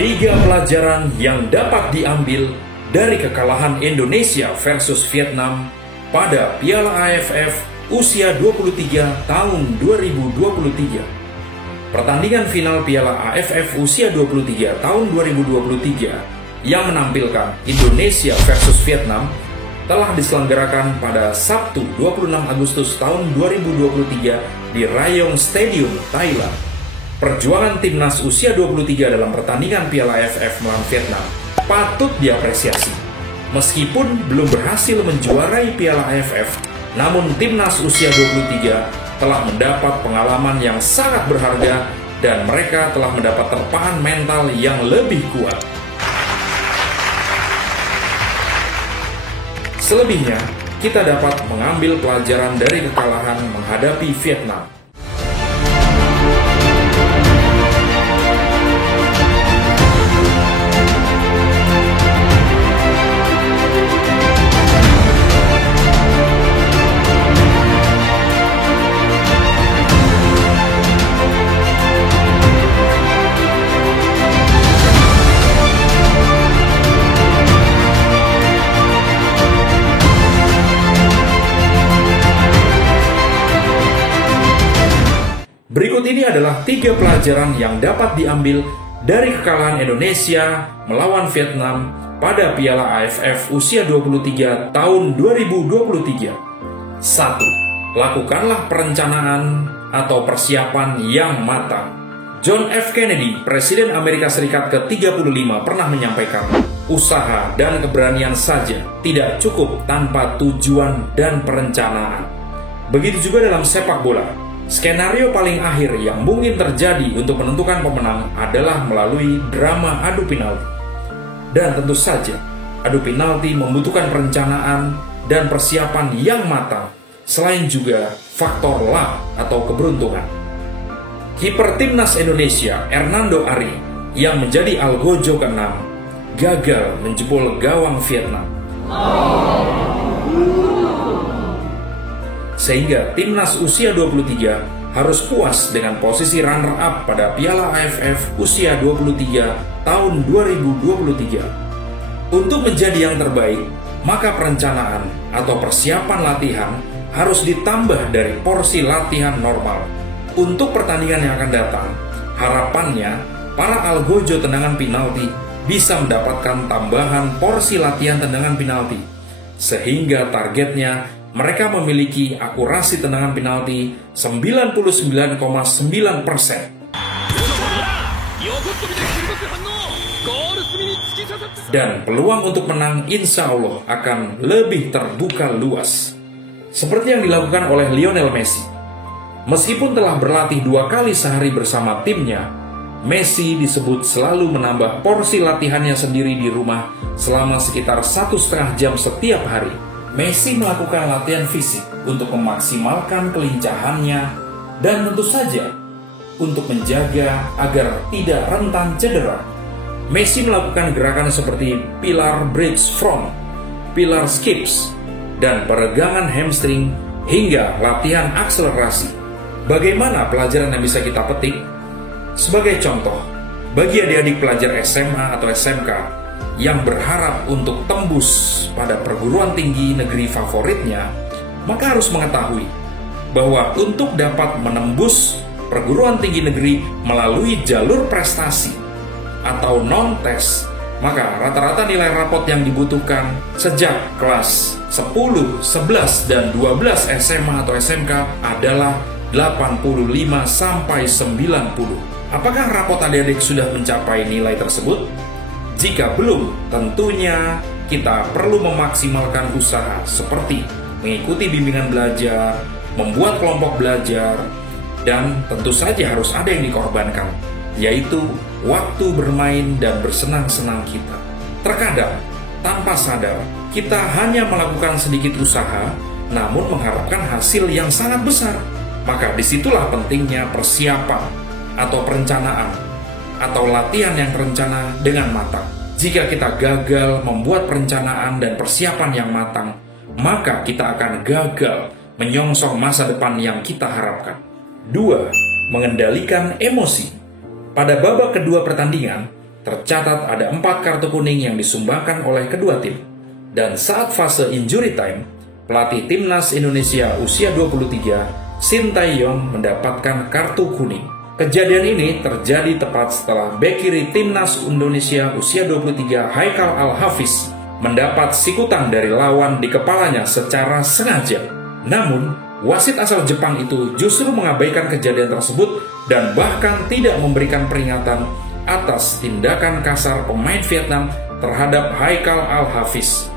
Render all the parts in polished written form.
Tiga pelajaran yang dapat diambil dari kekalahan Indonesia versus Vietnam pada Piala AFF usia 23 tahun 2023. Pertandingan final Piala AFF usia 23 tahun 2023 yang menampilkan Indonesia versus Vietnam telah diselenggarakan pada Sabtu 26 Agustus tahun 2023 di Rayong Stadium, Thailand. Perjuangan timnas usia 23 dalam pertandingan Piala AFF melawan Vietnam patut diapresiasi. Meskipun belum berhasil menjuarai Piala AFF, namun timnas usia 23 telah mendapat pengalaman yang sangat berharga dan mereka telah mendapat terpaan mental yang lebih kuat. Selebihnya, kita dapat mengambil pelajaran dari kekalahan menghadapi Vietnam. Berikut ini adalah 3 pelajaran yang dapat diambil dari kekalahan Indonesia melawan Vietnam pada Piala AFF usia 23 tahun 2023. 1. Lakukanlah perencanaan atau persiapan yang matang. John F. Kennedy, Presiden Amerika Serikat ke-35 pernah menyampaikan, usaha dan keberanian saja tidak cukup tanpa tujuan dan perencanaan. Begitu juga dalam sepak bola. Skenario paling akhir yang mungkin terjadi untuk menentukan pemenang adalah melalui drama adu penalti. Dan tentu saja, adu penalti membutuhkan perencanaan dan persiapan yang matang, selain juga faktor luck atau keberuntungan. Kiper timnas Indonesia, Hernando Ari, yang menjadi algojo ke-6, gagal menjebol gawang Vietnam. Sehingga timnas usia 23 harus puas dengan posisi runner-up pada Piala AFF usia 23 tahun 2023. Untuk menjadi yang terbaik, maka perencanaan atau persiapan latihan harus ditambah dari porsi latihan normal. Untuk pertandingan yang akan datang, harapannya para algojo tendangan penalti bisa mendapatkan tambahan porsi latihan tendangan penalti, sehingga targetnya mereka memiliki akurasi tendangan penalti 99,9%. Dan peluang untuk menang insya Allah akan lebih terbuka luas. Seperti yang dilakukan oleh Lionel Messi. Meskipun telah berlatih 2 kali sehari bersama timnya, Messi disebut selalu menambah porsi latihannya sendiri di rumah selama sekitar 1,5 jam setiap hari. Messi melakukan latihan fisik untuk memaksimalkan kelincahannya dan tentu saja untuk menjaga agar tidak rentan cedera. Messi melakukan gerakan seperti pilar bridge front, pilar skips, dan peregangan hamstring hingga latihan akselerasi. Bagaimana pelajaran yang bisa kita petik? Sebagai contoh, bagi adik-adik pelajar SMA atau SMK yang berharap untuk tembus pada perguruan tinggi negeri favoritnya, maka harus mengetahui bahwa untuk dapat menembus perguruan tinggi negeri melalui jalur prestasi atau non-tes, maka rata-rata nilai rapot yang dibutuhkan sejak kelas 10, 11, dan 12 SMA atau SMK adalah 85 sampai 90. Apakah rapot adik-adik sudah mencapai nilai tersebut? Jika belum, tentunya kita perlu memaksimalkan usaha seperti mengikuti bimbingan belajar, membuat kelompok belajar, dan tentu saja harus ada yang dikorbankan, yaitu waktu bermain dan bersenang-senang kita. Terkadang, tanpa sadar, kita hanya melakukan sedikit usaha, namun mengharapkan hasil yang sangat besar. Maka disitulah pentingnya persiapan atau perencanaan atau latihan yang terencana dengan matang. Jika kita gagal membuat perencanaan dan persiapan yang matang, maka kita akan gagal menyongsong masa depan yang kita harapkan. 2. Mengendalikan emosi. Pada babak kedua pertandingan, tercatat ada 4 kartu kuning yang disumbangkan oleh kedua tim. Dan saat fase injury time, pelatih Timnas Indonesia usia 23, Sintayong mendapatkan kartu kuning. Kejadian ini terjadi tepat setelah bek kiri Timnas Indonesia usia 23, Haikal Al-Hafiz, mendapat sikutan dari lawan di kepalanya secara sengaja. Namun, wasit asal Jepang itu justru mengabaikan kejadian tersebut dan bahkan tidak memberikan peringatan atas tindakan kasar pemain Vietnam terhadap Haikal Al-Hafiz.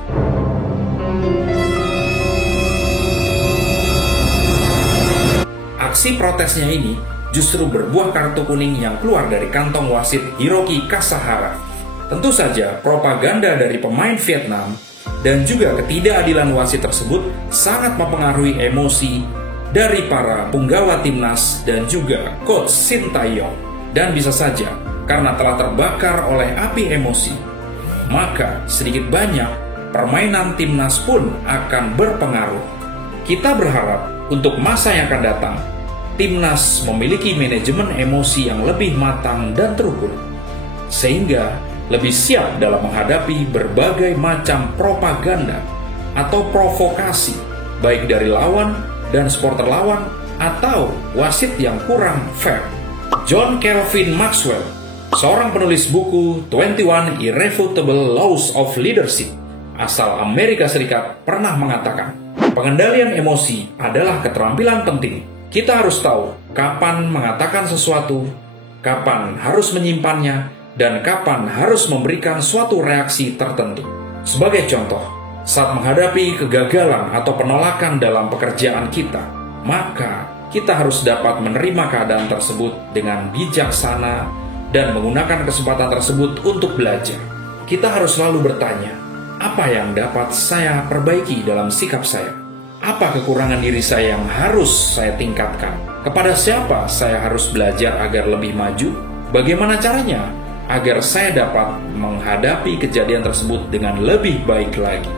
Aksi protesnya ini justru berbuah kartu kuning yang keluar dari kantong wasit Hiroki Kasahara. Tentu saja propaganda dari pemain Vietnam dan juga ketidakadilan wasit tersebut sangat mempengaruhi emosi dari para punggawa timnas dan juga coach Sintayong. Dan bisa saja karena telah terbakar oleh api emosi, maka sedikit banyak permainan timnas pun akan berpengaruh. Kita berharap untuk masa yang akan datang, timnas memiliki manajemen emosi yang lebih matang dan terukur, sehingga lebih siap dalam menghadapi berbagai macam propaganda atau provokasi, baik dari lawan dan supporter lawan atau wasit yang kurang fair. John Kelvin Maxwell, seorang penulis buku 21 Irrefutable Laws of Leadership asal Amerika Serikat, pernah mengatakan, pengendalian emosi adalah keterampilan penting. Kita harus tahu kapan mengatakan sesuatu, kapan harus menyimpannya, dan kapan harus memberikan suatu reaksi tertentu. Sebagai contoh, saat menghadapi kegagalan atau penolakan dalam pekerjaan kita, maka kita harus dapat menerima keadaan tersebut dengan bijaksana dan menggunakan kesempatan tersebut untuk belajar. Kita harus selalu bertanya, apa yang dapat saya perbaiki dalam sikap saya? Apa kekurangan diri saya yang harus saya tingkatkan? Kepada siapa saya harus belajar agar lebih maju? Bagaimana caranya agar saya dapat menghadapi kejadian tersebut dengan lebih baik lagi?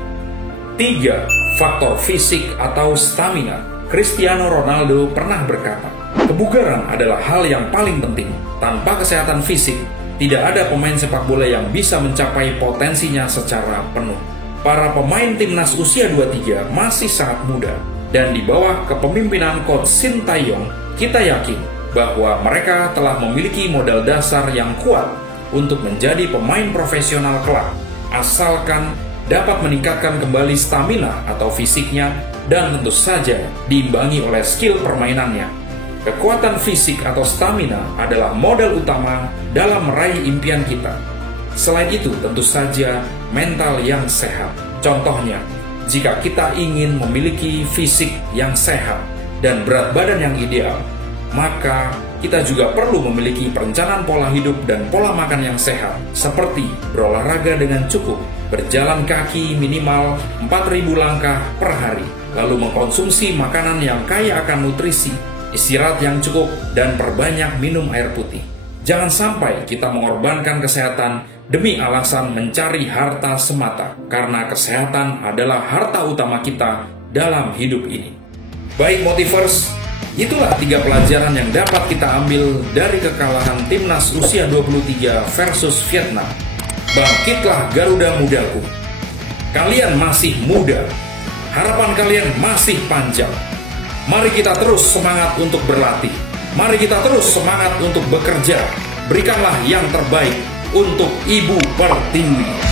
3. Faktor fisik atau stamina. Cristiano Ronaldo pernah berkata, kebugaran adalah hal yang paling penting. Tanpa kesehatan fisik, tidak ada pemain sepak bola yang bisa mencapai potensinya secara penuh. Para pemain timnas usia 23 masih sangat muda, dan di bawah kepemimpinan coach Sintayong, kita yakin bahwa mereka telah memiliki modal dasar yang kuat untuk menjadi pemain profesional kelak, asalkan dapat meningkatkan kembali stamina atau fisiknya dan tentu saja diimbangi oleh skill permainannya. Kekuatan fisik atau stamina adalah modal utama dalam meraih impian kita. Selain itu, tentu saja mental yang sehat. Contohnya, jika kita ingin memiliki fisik yang sehat dan berat badan yang ideal, maka kita juga perlu memiliki perencanaan pola hidup dan pola makan yang sehat, seperti berolahraga dengan cukup, berjalan kaki minimal 4.000 langkah per hari, lalu mengkonsumsi makanan yang kaya akan nutrisi, istirahat yang cukup, dan perbanyak minum air putih. Jangan sampai kita mengorbankan kesehatan demi alasan mencari harta semata, karena kesehatan adalah harta utama kita dalam hidup ini. Baik Motivers, itulah 3 pelajaran yang dapat kita ambil dari kekalahan timnas usia 23 versus Vietnam. Bangkitlah Garuda mudaku. Kalian masih muda, harapan kalian masih panjang. Mari kita terus semangat untuk berlatih. Mari kita terus semangat untuk bekerja. Berikanlah yang terbaik untuk Ibu Pertiwi.